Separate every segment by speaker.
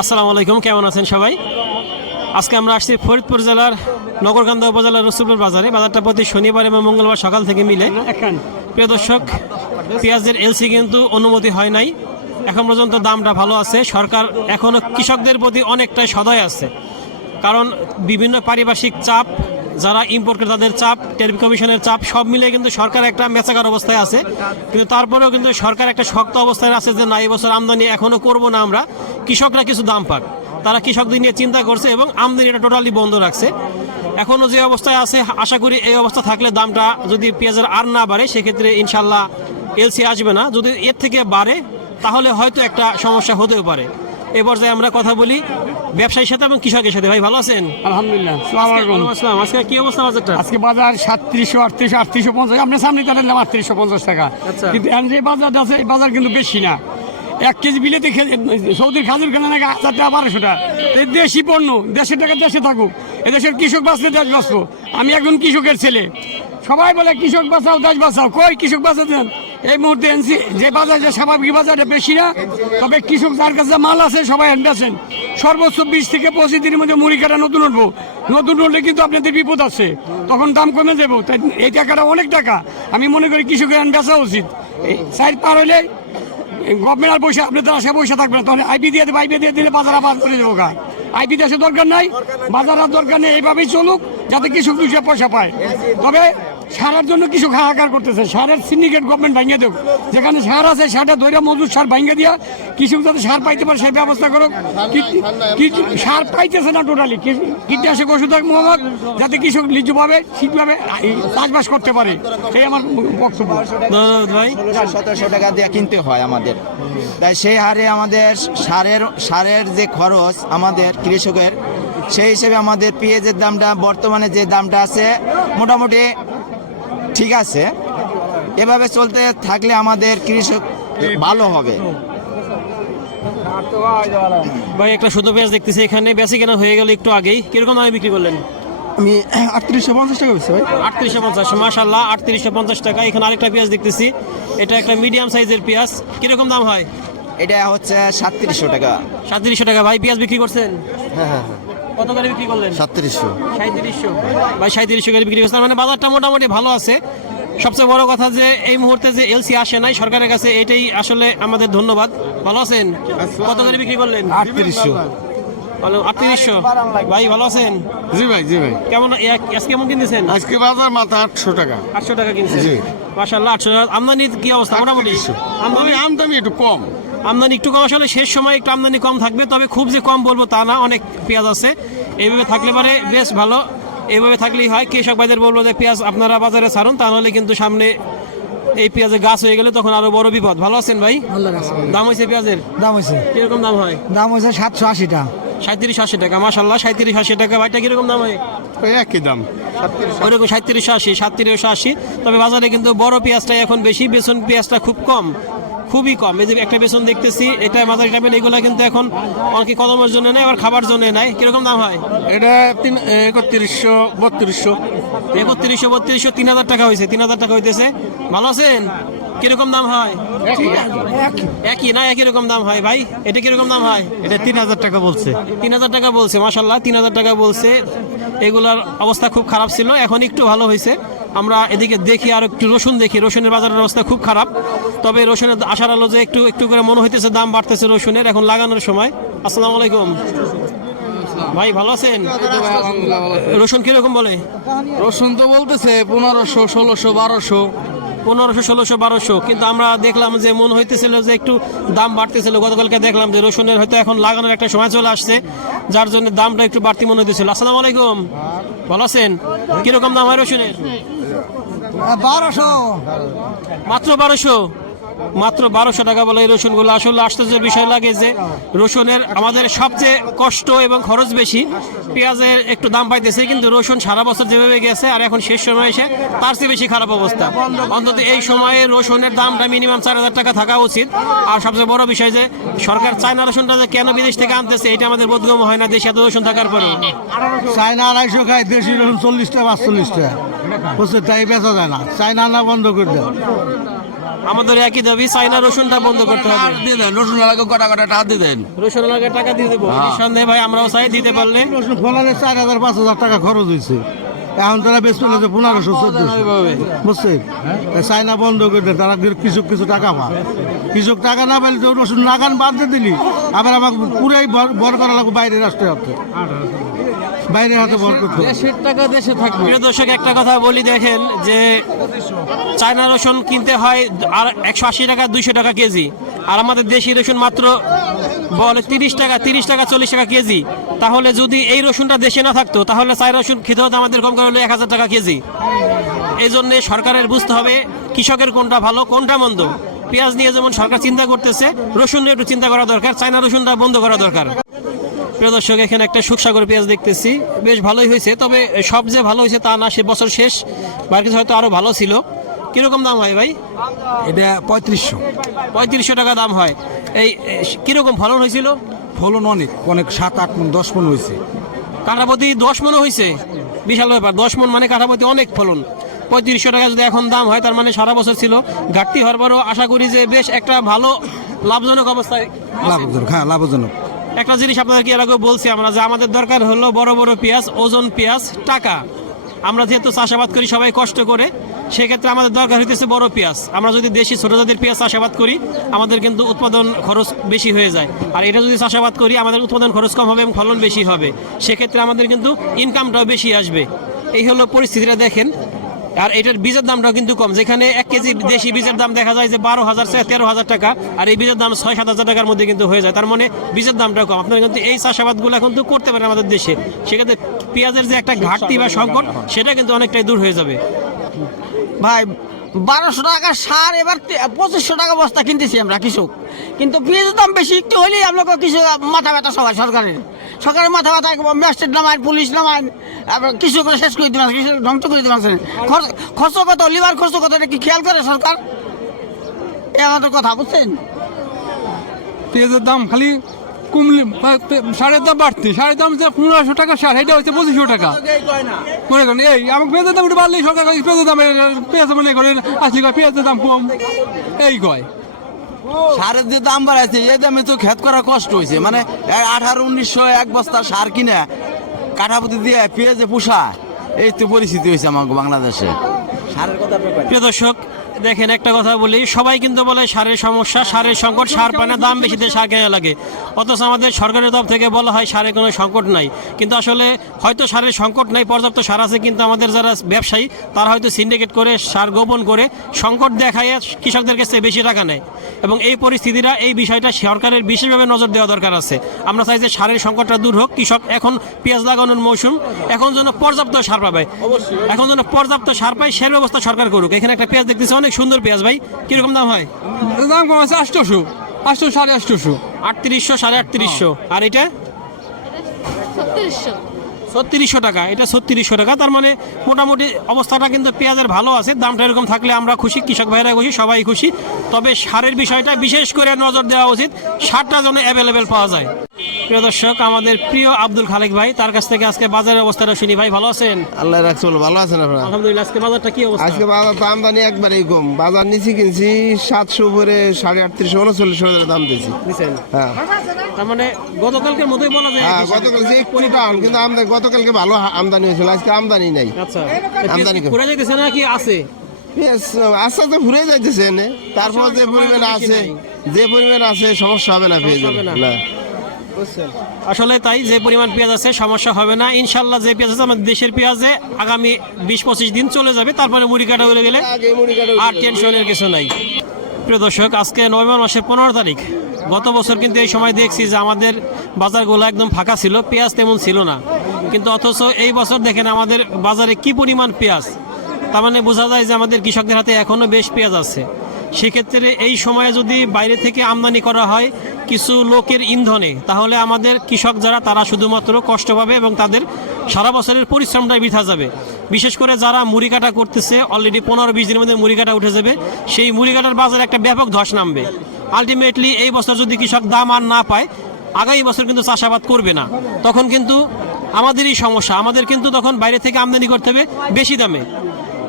Speaker 1: আসসালামু আলাইকুম কেমন আছেন সবাই? আজকে আমরা আসছি ফরিদপুর জেলার নগরকান্দা উপজেলার রসুলপুর বাজারে। বাজারটা প্রতি শনিবার এবং মঙ্গলবার সকাল থেকে মিলে। প্রিয় দর্শক পেঁয়াজের এলসি কিন্তু অনুমতি হয় নাই। এখন পর্যন্ত দামটা ভালো আছে। সরকার এখনও কৃষকদের প্রতি অনেকটাই সদয় আছে। কারণ বিভিন্ন পারিপার্শ্বিক চাপ যারা ইম্পোর্ট করে তাদের চাপ টেরিফ কমিশনের চাপ, সব মিলে কিন্তু সরকার একটা মেচাকার অবস্থায় আছে। কিন্তু তারপরেও কিন্তু সরকার একটা শক্ত অবস্থায় আছে যে, না, এই বছর আমদানি এখনও করব না আমরা। কৃষকরা কিছু দাম পাক। তারা কৃষকদের নিয়ে চিন্তা করছে এবং আমদানিটা টোটালি বন্ধ রাখছে। এখনও যে অবস্থায় আছে, আশা করি এই অবস্থা থাকলে দামটা যদি পেঁয়াজের আর না বাড়ে, সেক্ষেত্রে ইনশাল্লাহ এলসি আসবে না। যদি এর থেকে বাড়ে, তাহলে হয়তো একটা সমস্যা হতেও পারে। এ পর্যায়ে আমরা কথা বলি ব্যবসায়ীর সাথে এবং কৃষকের সাথে। ভাই ভালো আছেন?
Speaker 2: আলহামদুলিল্লাহ সালাম
Speaker 1: আসসালাম। আজকে কি অবস্থা বাজারটা?
Speaker 2: আজকে বাজার সাতত্রিশশো আটত্রিশশো আটত্রিশশো পঞ্চাশ। আপনার সামনে তো নিলাম আটত্রিশশো পঞ্চাশ টাকা।
Speaker 1: আচ্ছা।
Speaker 2: কিন্তু যে বাজারটা আছে এই বাজার কিন্তু বেশি না। এক কেজি বিলেতে সৌদির খাজুর কেনা নাকি হাজার টাকা বারোশো টাকা এই দেশি পণ্য দেশের টাকা দেশে থাকুক। এদেশের কৃষক বাঁচলে দেশ বাঁচবো। আমি একজন কৃষকের ছেলে। সবাই বলে কৃষক বাঁচাও দেশ বাঁচাও। কই কৃষক বাঁচাতেন এই মুহূর্তে এনসি যে বাজার, যে স্বাভাবিক বাজারটা বেশি না, তবে কৃষক যার কাছে মাল আছে সবাই বেছেন সর্বোচ্চ বিশ থেকে পঁচিশ দিনের মধ্যে মুড়ি কাটা নতুন উঠবো। নতুন উঠলে কিন্তু আপনাদের বিপদ আছে। তখন দাম কমে দেবো তাই এই টাকাটা অনেক টাকা। আমি মনে করি কৃষকের বেচা উচিত। সাইড পার হলে গভর্নমেন্ট আর পয়সা আপনাদের আশা পয়সা থাকবে না। তাহলে আইপি দিয়ে দেবে আইপি দিয়ে দিলে বাজার আবার করে দেবো গা। আইপি দেশে দরকার নাই। বাজার আর দরকার নেই। এইভাবেই চলুক, যাতে কৃষক দুশো পয়সা পায়। তবে সারের জন্য কিছু হাহাকার করতেছে। সারের সিন্ডিকেট গভর্নমেন্ট ভাঙিয়ে দেব। যেখানে সার আছে সারটা ধরে মজুর সার ভাঙিয়ে দিয়া কৃষক যাতে সার পাইতে পারে সেই ব্যবস্থা করুক সার পাইতেছে না টোটালি কীটনাশক ওষুধ মোহাম্মদ যাতে কৃষক লিচু পাবে ঠিকভাবে চাষবাস করতে পারে। সেই আমার বক্তব্য।
Speaker 1: ভাই।
Speaker 3: সতেরোশো টাকা দিয়ে কিনতে হয় আমাদের। তাই সেই হারে আমাদের সারের সারের যে খরচ আমাদের কৃষকের সেই হিসেবে আমাদের পেঁয়াজের দামটা বর্তমানে যে দামটা আছে মোটামুটি ঠিক আছে। এভাবে চলতে থাকলে আমাদের কৃষক ভালো হবে।
Speaker 1: ভাই একটা শুধু পেঁয়াজ দেখতেছি এখানে। বেশি কেনা হয়ে গেল একটু আগেই। কীরকম দামে বিক্রি করলেন?
Speaker 4: আমি আটত্রিশশো পঞ্চাশ টাকা বেশি ভাই।
Speaker 1: আটত্রিশশো পঞ্চাশ মাসাল্লাহ আটত্রিশশো পঞ্চাশ টাকা। এখানে আরেকটা পেঁয়াজ দেখতেছি। এটা একটা মিডিয়াম সাইজের পেঁয়াজ। কীরকম দাম হয়?
Speaker 3: এটা হচ্ছে সাতত্রিশশো টাকা।
Speaker 1: সাঁত্রিশশো টাকা। ভাই পেঁয়াজ বিক্রি করছেন?
Speaker 4: হ্যাঁ হ্যাঁ।
Speaker 1: কত করে বিক্রি করলেন?
Speaker 4: সাতত্রিশশো
Speaker 1: সাঁত্রিশশো। ভাই সাঁত্রিশশো করে বিক্রি করছেন। মানে বাজারটা মোটামুটি ভালো আছে। সবচেয়ে বড় কথা যে এই মুহূর্তে যে এলসি আসে নাই সরকারের কাছে এটাই আসলে আমাদের ধন্যবাদ। ভালো আছেন? কত করে বিক্রি করলেন?
Speaker 4: আটত্রিশশো।
Speaker 1: ভালো আটত্রিশশো। ভাই ভালো আছেন?
Speaker 4: জি ভাই জি ভাই।
Speaker 1: কেমন আজকে কেমন কিনতেছেন?
Speaker 4: আজকে বাজার মাথা আটশো টাকা।
Speaker 1: আটশো টাকা কিনছেন?
Speaker 4: জি।
Speaker 1: মাসাল্লাহ আটশো টাকা। আমদানির কি অবস্থা? মোটামুটি? আমদানি
Speaker 4: একটু কম।
Speaker 1: আমদানি একটু কম আসলে শেষ সময় একটু আমদানি কম থাকবে। তবে খুব যে কম বলব তা না অনেক পেঁয়াজ আছে। এইভাবে থাকলে পারে বেশ ভালো। এইভাবে থাকলেই হয়। কৃষক ভাইদের বলব যে পেঁয়াজ আপনারা বাজারে ছাড়ুন তাহলে কিন্তু সামনে এই পেঁয়াজের গাছ হয়ে গেলে তখন আরও বড় বিপদ। ভালো আছেন ভাই? দাম হয়েছে পেঁয়াজের?
Speaker 4: দাম হয়েছে।
Speaker 1: কীরকম দাম হয়?
Speaker 4: দাম হয়েছে সাতশো আশিটা
Speaker 1: সাঁত্রিশ আশি টাকা মাসাল্লাহ সাঁত্রিশ আশি টাকা। ভাইটা কীরকম দাম হয়?
Speaker 4: ওই একই দাম।
Speaker 1: ওইরকম সাঁত্রিশশো আশি সাতত্রিশশো আশি। তবে বাজারে কিন্তু বড় পেঁয়াজটা এখন বেশি। বেসন পেঁয়াজটা খুব কম। খুবই কম। এই যে একটা বেসন দেখতেছি এটা মাদার টাইপের এগুলো কিন্তু এখন অনেকে কদমের জন্য নেয় আবার খাবার জন্য নেয়। কীরকম দাম হয়?
Speaker 4: এটা তিন একত্রিশশো বত্রিশশো।
Speaker 1: একত্রিশশো বত্রিশশো তিন হাজার টাকা হয়েছে তিন হাজার টাকা হইতেছে। ভালো আছেন? কীরকম দাম হয়? একই। না একই রকম দাম হয়? ভাই এটা কীরকম দাম হয়?
Speaker 4: এটা তিন হাজার টাকা বলছে।
Speaker 1: তিন হাজার টাকা বলছে মাসাল্লাহ তিন হাজার টাকা বলছে। এগুলার অবস্থা খুব খারাপ ছিল এখন একটু ভালো হয়েছে আমরা এদিকে দেখি আর একটু রসুন দেখি। রসুনের বাজারের অবস্থা খুব খারাপ। তবে রসুনের আশার আলো যে একটু একটু করে মনে হইতেছে দাম বাড়তেছে রসুনের এখন লাগানোর সময়। আসসালামু আলাইকুম। ভাই ভালো আছেন? রসুন কীরকম বলে?
Speaker 4: রসুন তো বলতেছে পনেরোশো ষোলোশো বারোশো।
Speaker 1: পনেরোশো ষোলোশো বারোশো। কিন্তু আমরা দেখলাম যে মন হইতেছিল যে একটু দাম বাড়তেছিল। গতকালকে দেখলাম যে রসুনের হয়তো এখন লাগানোর একটা সময় চলে আসছে যার জন্য দামটা একটু বাড়তি মনে হইতেছিল। আসসালামু আলাইকুম। ভালো আছেন? কীরকম দাম হয় রসুনের?
Speaker 4: বারোশো।
Speaker 1: মাত্র বারোশো? মাত্র বারোশো টাকা বলে এই রসুনগুলো। আসলে আশ্চর্য বিষয় লাগে যে রসুনের আমাদের সবচেয়ে কষ্ট এবং খরচ বেশি পেঁয়াজের একটু দাম পাইতেছে কিন্তু রসুন সারা বছর যেভাবে গেছে আর এখন শেষ সময় এসে তার চেয়ে বেশি খারাপ অবস্থা। অন্তত এই সময়ে রসুনের দামটা মিনিমাম চার হাজার টাকা থাকা উচিত। আর সবচেয়ে বড় বিষয় যে সরকার চায়না রসুনটা যে কেন বিদেশ থেকে আনতেছে এটা আমাদের বোধগম্য হয় না। দেশে এত রসুন থাকার পরে
Speaker 4: চায়না আড়াইশো খায় দেশি রসুন চল্লিশটা পাঁচচল্লিশটা। বুঝতে তাই বেচা যায় না। চায়না না বন্ধ করে দেয়
Speaker 1: আমাদের একই দাবি চাইনা রসুনটা বন্ধ করতে হবে।
Speaker 4: দিয়ে দেন রসুন লাগে কটা কটা টাকা দিয়ে দেন।
Speaker 1: রসুন লাগে টাকা দিয়ে দেবো। নিঃসন্দেহে ভাই আমরাও চাই দিতে পারলে।
Speaker 5: রসুন ফলানে চার হাজার পাঁচ হাজার টাকা খরচ হয়েছে। এখন তারা বেশ পেলে পনেরোশো চোদ্দশো। বুঝছেন চাইনা বন্ধ করে দেয় তারা কৃষক কিছু টাকা পায়। কৃষক টাকা না পেলে তো রসুন লাগান বাদ দিয়ে দিলি। আবার আমাকে পুরাই বর- করা লাগবে বাইরের রাষ্ট্রের হাতে। বাইরের হাতে বর করতে হবে।
Speaker 4: দেশের টাকা দেশে থাকবে।
Speaker 1: প্রিয় দর্শক, একটা কথা বলি দেখেন যে চায়না রসুন কিনতে হয় আর একশো আশি টাকা, দুইশো টাকা কেজি। আর আমাদের দেশি রসুন মাত্র বলে তিরিশ টাকা তিরিশ টাকা, চল্লিশ টাকা কেজি। তাহলে যদি এই রসুনটা দেশে না থাকতো, তাহলে চাই রসুন খেতে হতো আমাদের কম করে হলো এক হাজার টাকা কেজি। এই জন্যে সরকারের বুঝতে হবে, কৃষকের কোনটা ভালো, কোনটা মন্দ। পেঁয়াজ নিয়ে যেমন সরকার চিন্তা করতেছে, রসুন নিয়ে একটু চিন্তা করা দরকার, চায়না রসুনটা বন্ধ করা দরকার। প্রিয় দর্শক এখানে একটা সুখসাগর পেঁয়াজ দেখতেছি। বেশ ভালোই হয়েছে তবে সব যে ভালো হয়েছে তা না সে বছর শেষ। মার্কেট হয়তো আরও ভালো ছিল। কীরকম দাম হয় ভাই?
Speaker 5: এটা পঁয়ত্রিশশো।
Speaker 1: পঁয়ত্রিশশো টাকা দাম হয়। এই কীরকম ফলন হয়েছিল?
Speaker 5: ফলন অনেক অনেক সাত আট মন দশ মন হয়েছে।
Speaker 1: কাঠাপতি দশ মনও হয়েছে? বিশাল ব্যাপার দশ মন মানে কাঠাপতি অনেক ফলন। পঁয়ত্রিশশো টাকা যদি এখন দাম হয় তার মানে সারা বছর ছিল। ঘাটতি হওয়ার পরও আশা করি যে বেশ একটা ভালো লাভজনক অবস্থায়
Speaker 5: লাভজনক হ্যাঁ লাভজনক।
Speaker 1: একটা জিনিস আপনাদেরকে এর আগে বলছি আমরা যে আমাদের দরকার হলো বড় বড় পেঁয়াজ, ওজন পেঁয়াজ, টাকা। আমরা যেহেতু চাষাবাদ করি, সবাই কষ্ট করে, সেক্ষেত্রে আমাদের দরকার হইতেছে বড় পেঁয়াজ। আমরা যদি দেশি ছোট জাতের পেঁয়াজ চাষাবাদ করি, আমাদের কিন্তু উৎপাদন খরচ বেশি হয়ে যায়। আর এটা যদি চাষাবাদ করি, আমাদের উৎপাদন খরচ কম হবে এবং ফলন বেশি হবে। সেক্ষেত্রে আমাদের কিন্তু ইনকামটাও বেশি আসবে। এই হলো পরিস্থিতিটা দেখেন। আর এটার বীজের দামটাও কিন্তু কম। যেখানে এক কেজি দেশি বীজের দাম দেখা যায় যে বারো হাজার তেরো হাজার টাকা, আর এই বীজের দাম ছয় সাত হাজার টাকার মধ্যে কিন্তু হয়ে যায়। তার মানে বীজের দামটাও কম। আপনারা কিন্তু এই চাষাবাদগুলো কিন্তু করতে পারেন আমাদের দেশে। সেক্ষেত্রে পেঁয়াজের যে একটা ঘাটতি বা সংকট, সেটা কিন্তু অনেকটাই দূর হয়ে যাবে।
Speaker 6: ভাই, বারোশো টাকা সার, এবার পঁচিশশো টাকা বস্তা কিনতেছি আমরা কৃষক। কিন্তু পেঁয়াজের দাম বেশি, একটু হলেই আমরা কিছু মাথা ব্যথা সবাই সরকারের। সরকারের মাথা ব্যথা ম্যাজিস্ট্রেট নামায়, পুলিশ নামায়, আবার কৃষকের শেষ করে দিতে কৃষক ধ্বংস করে পারছে। খরচ কত, লিভার খরচ কত, এটা কি খেয়াল করে সরকার? এ আমাদের কথা, বুঝছেন?
Speaker 7: পেঁয়াজের দাম খালি কমলে পে- দাম বাড়তি। সারের দাম যে পনেরোশো টাকা সার, এটা হচ্ছে পঁচিশশো টাকা। মনে করেন, এই, আমাকে পেঁয়াজের দাম একটু বাড়লেই সরকার পেঁয়াজের দাম পেঁয়াজ মনে করেন আসলে কয়, পেঁয়াজের দাম কম। এই কয়।
Speaker 4: সারের যে দাম বাড়াইছে এই দামে তো খেত করা কষ্ট হয়েছে মানে আঠারো উনিশশো এক বস্তা সার কিনে কাঠাপতি দিয়ে পেঁয়াজে পোষা এই তো পরিস্থিতি হয়েছে আমার বাংলাদেশে। সারের কথা
Speaker 1: প্রিয় দর্শক দেখেন, একটা কথা বলি, সবাই কিন্তু বলে সারের সমস্যা, সারের সংকট, সার পানে দাম বেশি দিয়ে সার কেনা লাগে। অথচ আমাদের সরকারের তরফ থেকে বলা হয় সারের কোনো সংকট নাই। কিন্তু আসলে হয়তো সারের সংকট নাই, পর্যাপ্ত সার আছে, কিন্তু আমাদের যারা ব্যবসায়ী, তারা হয়তো সিন্ডিকেট করে, সার গোপন করে সংকট দেখায় কৃষকদের কাছে বেশি টাকা নেয়। এবং এই পরিস্থিতিটা, এই বিষয়টা সরকারের বিশেষভাবে নজর দেওয়া দরকার আছে। আমরা চাই যে সারের সংকটটা দূর হোক, কৃষক এখন পেঁয়াজ লাগানোর মৌসুম, এখন যেন পর্যাপ্ত সার পাবে। এখন যেন পর্যাপ্ত সার পায়, সে ব্যবস্থা সরকার করুক। এখানে একটা পেঁয়াজ দেখতেছি অনেক সুন্দর পেঁয়াজ ভাই। কীরকম দাম হয়?
Speaker 7: দাম কম আছে আটশোশো। আটশো সাড়ে আটশোশো।
Speaker 1: আটত্রিশশো সাড়ে আটত্রিশশো। আর এটা?
Speaker 8: ছত্রিশশো।
Speaker 1: ছত্রিশশো টাকা। এটা ছত্রিশশো টাকা। তার মানে মোটামুটি অবস্থাটা কিন্তু পেঁয়াজের ভালো আছে। দামটা এরকম থাকলে আমরা খুশি কৃষক ভাইরা খুশি সবাই খুশি। তবে সারের বিষয়টা বিশেষ করে নজর দেওয়া উচিত। সারটা যেন অ্যাভেলেবেল পাওয়া যায়। প্রিয় দর্শক আমাদের প্রিয় আব্দুল খালেক ভাই তার কাছ থেকে আজকে বাজারের অবস্থাটা শুনি। ভাই ভালো আছেন?
Speaker 9: আল্লাহ রাখছে ভালো আছেন আপনারা?
Speaker 1: আলহামদুলিল্লাহ আজকে বাজারটা কি অবস্থা?
Speaker 9: আজকে বাজার তো আমদানি একবারেই কম। বাজার নিচে কিনছি সাতশো উপরে সাড়ে আটত্রিশশো উনচল্লিশ হাজার দাম দিয়েছি। হ্যাঁ।
Speaker 1: তার মানে গতকালকের মতোই বলা যায়
Speaker 9: হ্যাঁ গতকাল যে একটু ডাউন কিন্তু আমদানি গতকালকে ভালো আমদানি হয়েছিল আজকে আমদানি নাই।
Speaker 1: আচ্ছা।
Speaker 9: আমদানি
Speaker 1: ঘুরে যাইতেছে না কি আছে
Speaker 9: আস্তে আস্তে ঘুরে যাইতেছে তারপর যে পরিমাণ আছে যে পরিমাণ আছে সমস্যা হবে না পেঁয়াজ
Speaker 1: হবে না। আসলে তাই যে পরিমাণ পেঁয়াজ আছে সমস্যা হবে না। ইনশাল্লাহ যে পেঁয়াজ আছে আমাদের দেশের পেঁয়াজে আগামী বিশ পঁচিশ দিন চলে যাবে। তারপরে মুড়ি কাটা হয়ে গেলে আর টেনশনের কিছু নাই। প্রিয় দর্শক আজকে নভেম্বর মাসের পনেরো তারিখ। গত বছর কিন্তু এই সময় দেখছি যে আমাদের বাজারগুলো একদম ফাঁকা ছিল পেঁয়াজ তেমন ছিল না। কিন্তু অথচ এই বছর দেখেন আমাদের বাজারে কি পরিমাণ পেঁয়াজ। তার মানে বোঝা যায় যে আমাদের কৃষকদের হাতে এখনও বেশ পেঁয়াজ আছে। সেক্ষেত্রে এই সময়ে যদি বাইরে থেকে আমদানি করা হয় কিছু লোকের ইন্ধনে, তাহলে আমাদের কৃষক যারা, তারা শুধুমাত্র কষ্ট পাবে এবং তাদের সারা বছরের পরিশ্রমটাই বৃথা যাবে। বিশেষ করে যারা মুড়ি কাটা করতেছে অলরেডি পনেরো বিশ দিনের মধ্যে মুড়ি কাটা উঠে যাবে, সেই মুড়ি কাটার বাজারে একটা ব্যাপক ধস নামবে। আলটিমেটলি এই বছর যদি কৃষক দাম আর না পায়, আগামী বছর কিন্তু চাষাবাদ করবে না। তখন কিন্তু আমাদেরই সমস্যা। আমাদের কিন্তু তখন বাইরে থেকে আমদানি করতে হবে বেশি দামে।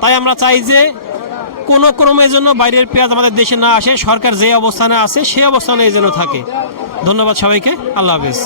Speaker 1: তাই আমরা চাই যে কোনো ক্রমে জন্য বাইরের পেঁয়াজ আমাদের দেশে না আসে, সরকার যে অবস্থানে আছে সেই অবস্থানে এই জন্য থাকে। ধন্যবাদ সবাইকে। আল্লাহ হাফিজ।